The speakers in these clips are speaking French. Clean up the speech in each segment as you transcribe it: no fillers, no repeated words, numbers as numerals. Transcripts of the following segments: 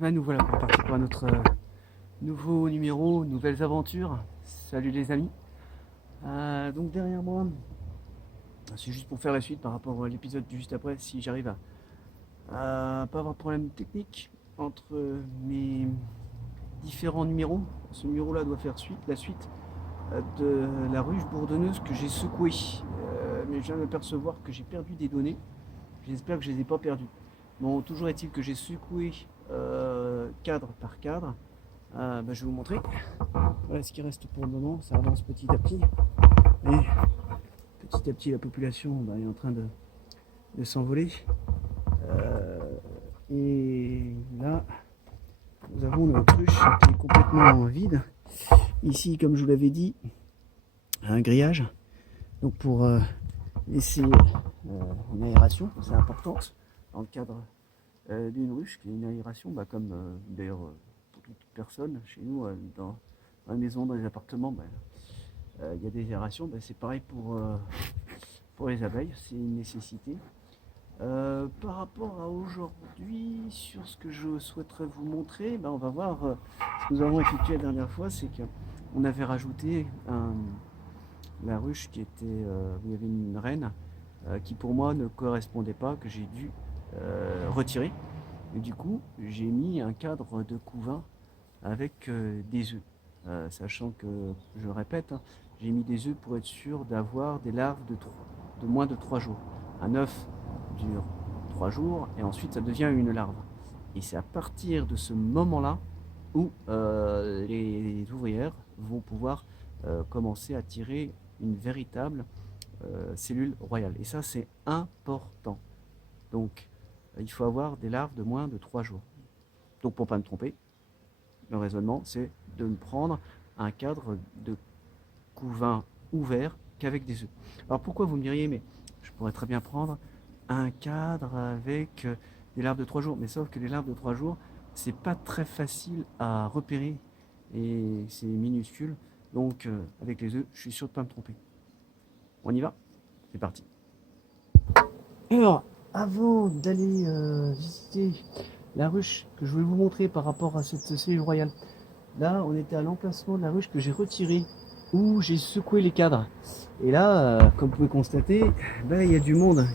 Nous voilà repartis pour notre nouveau numéro, nouvelles aventures. Salut les amis. Donc derrière moi, c'est juste pour faire la suite par rapport à l'épisode juste après, si j'arrive à pas avoir de problème technique entre mes différents numéros. Ce numéro-là doit faire la suite de la ruche bourdonneuse que j'ai secouée. Mais je viens de m'apercevoir que j'ai perdu des données. J'espère que je ne les ai pas perdues. Bon, toujours est-il que j'ai secoué cadre par cadre. Je vais vous montrer. Voilà ce qui reste pour le moment. Ça avance petit à petit. Et petit à petit, la population est en train de s'envoler. Et là, nous avons notre ruche qui est complètement vide. Ici, comme je vous l'avais dit, un grillage. Donc pour laisser une aération, c'est important dans le cadre d'une ruche, qui est une aération, comme d'ailleurs pour toute personne chez nous, dans la maison, dans les appartements, il y a des aérations. C'est pareil pour les abeilles, c'est une nécessité. Par rapport à aujourd'hui, sur ce que je souhaiterais vous montrer, on va voir ce que nous avons effectué la dernière fois, c'est qu'on avait rajouté la ruche qui était, où il y avait une reine qui pour moi ne correspondait pas, que j'ai dû retirer. Et du coup, j'ai mis un cadre de couvain avec des œufs, sachant que, je répète, j'ai mis des œufs pour être sûr d'avoir des larves de moins de 3 jours. Un œuf dure 3 jours et ensuite ça devient une larve. Et c'est à partir de ce moment-là où les ouvrières vont pouvoir commencer à tirer une véritable cellule royale. Et ça, c'est important. Donc, il faut avoir des larves de moins de 3 jours. Donc, pour ne pas me tromper, le raisonnement, c'est de ne prendre un cadre de couvain ouvert qu'avec des œufs. Alors, pourquoi vous me diriez, mais je pourrais très bien prendre un cadre avec des larves de 3 jours. Mais sauf que les larves de 3 jours, c'est pas très facile à repérer et c'est minuscule. Donc, avec les œufs, je suis sûr de ne pas me tromper. On y va? C'est parti. Alors, avant d'aller visiter la ruche que je voulais vous montrer par rapport à cette cellule royale, là, on était à l'emplacement de la ruche que j'ai retirée, où j'ai secoué les cadres. Et là, comme vous pouvez constater, il y a du monde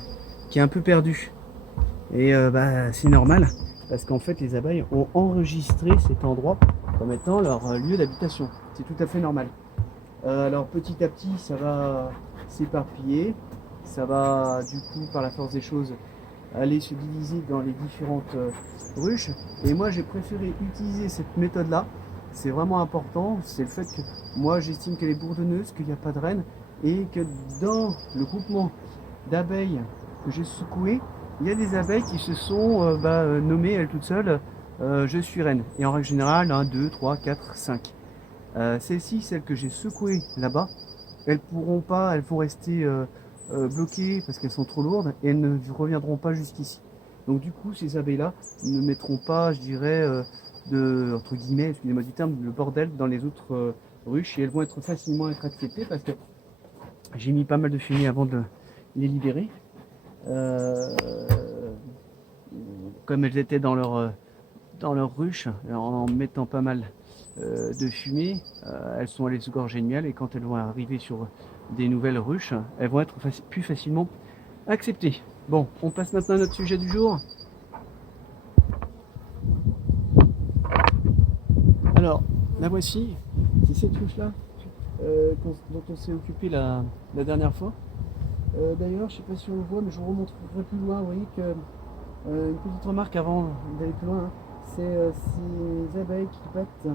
qui est un peu perdu. Et c'est normal, parce qu'en fait, les abeilles ont enregistré cet endroit comme étant leur lieu d'habitation. C'est tout à fait normal. Alors petit à petit, ça va s'éparpiller, ça va du coup, par la force des choses, aller se diviser dans les différentes ruches. Et moi, j'ai préféré utiliser cette méthode-là. C'est vraiment important. C'est le fait que moi, j'estime qu'elle est bourdonneuse, qu'il n'y a pas de reine, et que dans le groupement d'abeilles que j'ai secoué, il y a des abeilles qui se sont nommées elles toutes seules je suis reine. Et en règle générale, 1, 2, 3, 4, 5. Celles-ci, celles que j'ai secouées là-bas, elles pourront pas, elles vont rester bloquées parce qu'elles sont trop lourdes et elles ne reviendront pas jusqu'ici. Donc du coup, ces abeilles-là ne mettront pas, je dirais, entre guillemets, excusez-moi du terme, le bordel dans les autres ruches, et elles vont être facilement acceptées parce que j'ai mis pas mal de fumée avant de les libérer. Comme elles étaient dans leur ruche, en mettant pas mal de fumée, elles sont allées se gorger de miel, et quand elles vont arriver sur des nouvelles ruches, elles vont être plus facilement acceptées. Bon, on passe maintenant à notre sujet du jour. Alors, la voici, c'est cette ruche-là dont on s'est occupé la dernière fois. D'ailleurs, je ne sais pas si on le voit, mais je vous remontrerai plus loin. Vous voyez que une petite remarque avant d'aller plus loin, c'est ces abeilles qui battent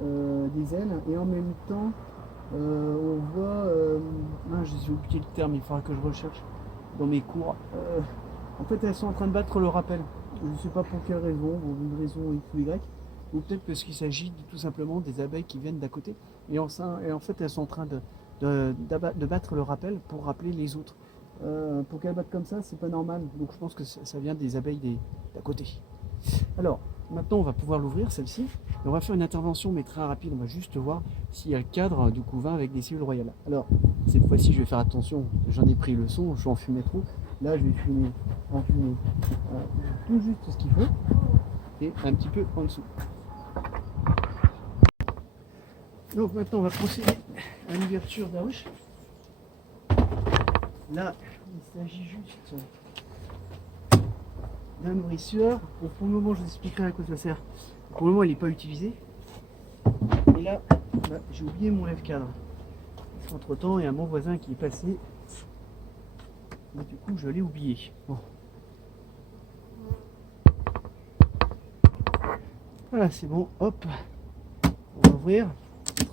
des ailes, et en même temps on voit, j'ai oublié le terme, il faudra que je recherche dans mes cours. En fait, elles sont en train de battre le rappel. Je ne sais pas pour quelle raison, une raison X ou Y, ou peut-être parce qu'il s'agit tout simplement des abeilles qui viennent d'à côté, et en fait elles sont en train de battre le rappel pour rappeler les autres. Pour qu'elles battent comme ça, c'est pas normal. Donc je pense que ça vient des abeilles d'à côté. Alors, maintenant on va pouvoir l'ouvrir, celle-ci. On va faire une intervention, mais très rapide. On va juste voir s'il y a le cadre du couvain avec des cellules royales. Alors, cette fois-ci, je vais faire attention. J'en ai pris le son, je en fumais trop. Là, je vais en fumer tout juste ce qu'il faut. et un petit peu en dessous. Donc maintenant on va procéder à l'ouverture de la ruche. Là il s'agit juste d'un nourrisseur. Bon, pour le moment je vous expliquerai à quoi ça sert. Pour le moment il n'est pas utilisé. Et là j'ai oublié mon lève-cadre. Entre temps il y a mon voisin qui est passé. Et du coup je l'ai oublié. Bon. Voilà, c'est bon, hop, on va ouvrir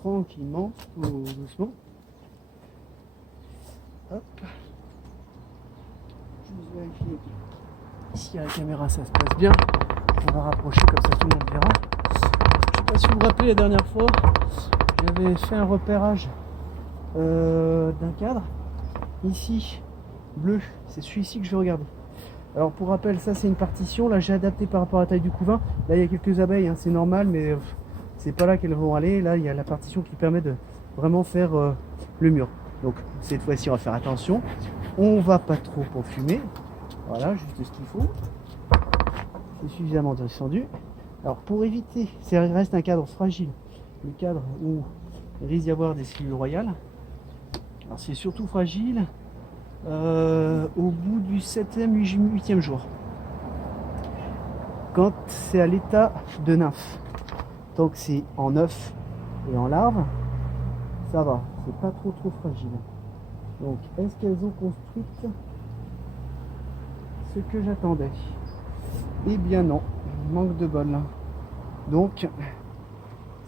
tranquillement, tout doucement. Hop, je vais vérifier si à la caméra ça se passe bien. On va rapprocher comme ça tout le monde verra. Je ne sais pas si vous vous rappelez la dernière fois, j'avais fait un repérage d'un cadre. Ici, bleu, c'est celui-ci que je vais regarder. Alors pour rappel, ça c'est une partition, là j'ai adapté par rapport à la taille du couvain. Là il y a quelques abeilles, hein, c'est normal, mais c'est pas là qu'elles vont aller. Là il y a la partition qui permet de vraiment faire le mur. Donc cette fois-ci on va faire attention. On va pas trop enfumer. Voilà, juste ce qu'il faut. C'est suffisamment descendu. Alors pour éviter, ça reste un cadre fragile. Le cadre où il risque d'y avoir des cellules royales. Alors c'est surtout fragile. Au bout du 7e, 8e jour, quand c'est à l'état de nymphe. Tant que c'est en œuf et en larve, ça va, c'est pas trop fragile. Donc est-ce qu'elles ont construit ce que j'attendais? Eh bien non, manque de bol. Donc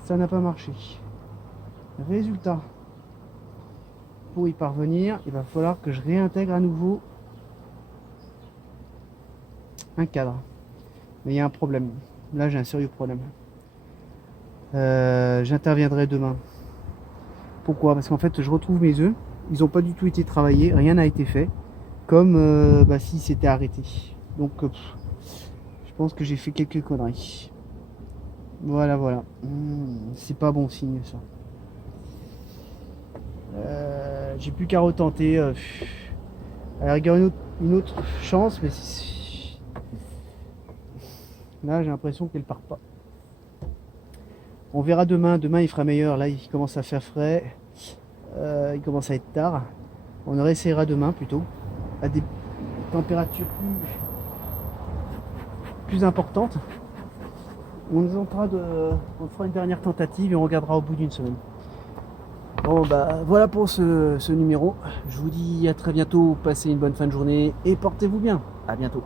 ça n'a pas marché. Résultat, pour y parvenir, il va falloir que je réintègre à nouveau un cadre. Mais il y a un problème. Là, j'ai un sérieux problème. J'interviendrai demain. Pourquoi? Parce qu'en fait, je retrouve mes œufs. Ils n'ont pas du tout été travaillés. Rien n'a été fait. Comme si c'était arrêté. Donc, je pense que j'ai fait quelques conneries. Voilà. C'est pas bon signe, ça. J'ai plus qu'à retenter. À la rigueur, une autre chance, mais là j'ai l'impression qu'elle part pas. On verra demain. Demain il fera meilleur. Là il commence à faire frais. Il commence à être tard. On réessayera demain plutôt à des températures plus importantes. On fera une dernière tentative et on regardera au bout d'une semaine. Bon bah voilà pour ce numéro. Je vous dis à très bientôt, passez une bonne fin de journée et portez-vous bien. À bientôt.